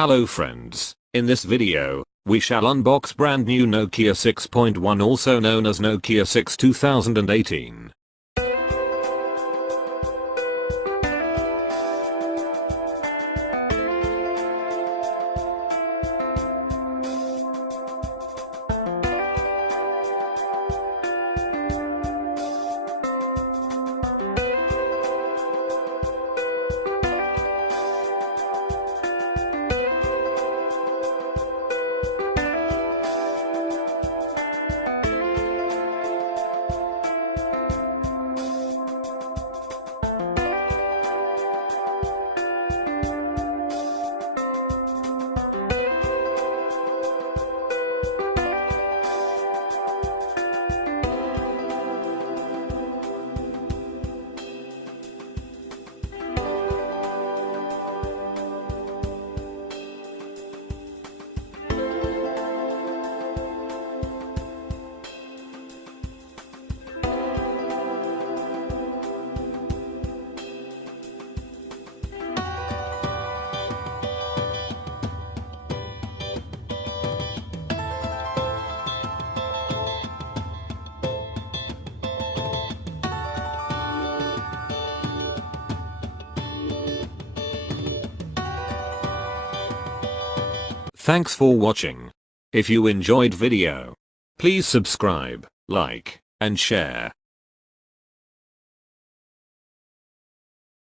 Hello friends, in this video, we shall unbox brand new Nokia 6.1, also known as Nokia 6 2018. Thanks for watching. If you enjoyed video, please subscribe, like, and share.